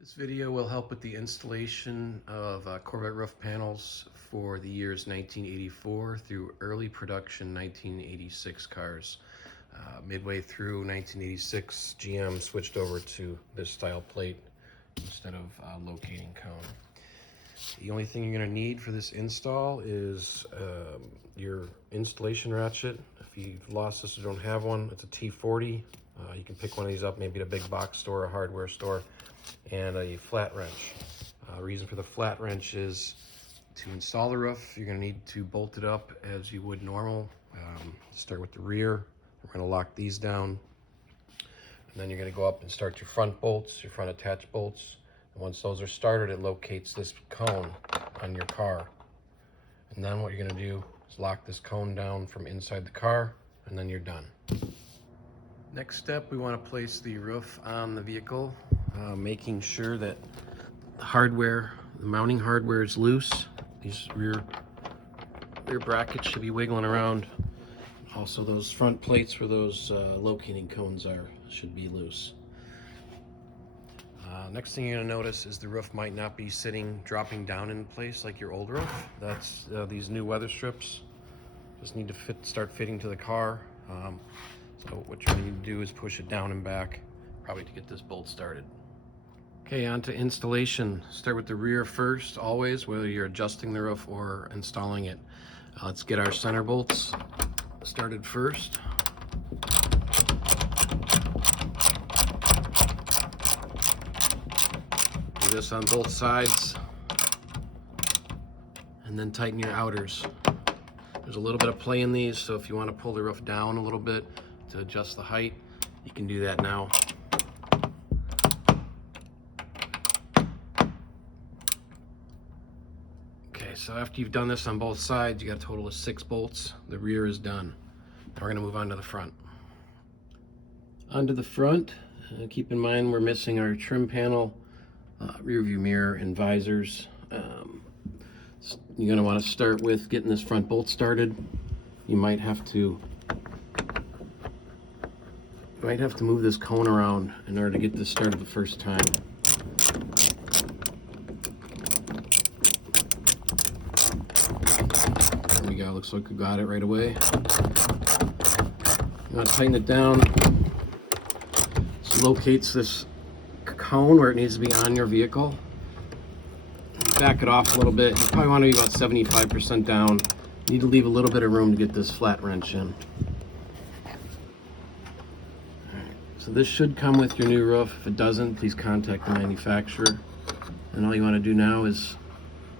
This video will help with the installation of Corvette roof panels for the years 1984 through early production 1986 cars. Midway through 1986, GM switched over to this style plate instead of locating cone. The only thing you're going to need for this install is your installation ratchet. If you've lost this or don't have one, it's a T40. You can pick one of these up maybe at a big box store or hardware store. And a flat wrench. Reason for the flat wrench is to install the roof, you're going to need to bolt it up as you would normal. Start with the rear. We're going to lock these down. And then you're going to go up and start your front bolts, your front attach bolts. And once those are started, it locates this cone on your car. And then what you're going to do is lock this cone down from inside the car, and then you're done. Next step, we want to place the roof on the vehicle. Making sure that the hardware, the mounting hardware is loose. These rear brackets should be wiggling around. Also, those front plates where those locating cones are should be loose. Next thing you're going to notice is the roof might not be dropping down in place like your old roof. That's these new weather strips. Just need to start fitting to the car. So what you're going to need to do is push it down and back, probably to get this bolt started. Okay, on to installation. Start with the rear first, always, whether you're adjusting the roof or installing it. Let's get our center bolts started first. Do this on both sides, and then tighten your outers. There's a little bit of play in these, so if you want to pull the roof down a little bit to adjust the height, you can do that now. So after you've done this on both sides, you got a total of 6 bolts. The rear is done. Now we're going to move on to the front. Onto the front, keep in mind we're missing our trim panel, rear view mirror, and visors. You're going to want to start with getting this front bolt started. You might have to move this cone around in order to get this started the first time. Looks like we got it right away. You want to tighten it down. This locates this cone where it needs to be on your vehicle. Back it off a little bit. You probably want to be about 75% down. You need to leave a little bit of room to get this flat wrench in. Alright, so this should come with your new roof. If it doesn't, please contact the manufacturer. And all you want to do now is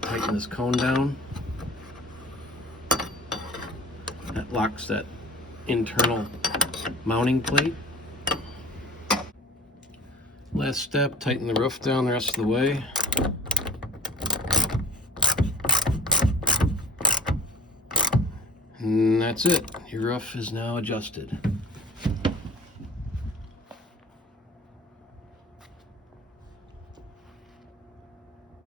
tighten this cone down. That locks that internal mounting plate. Last step, tighten the roof down the rest of the way. And that's it. Your roof is now adjusted.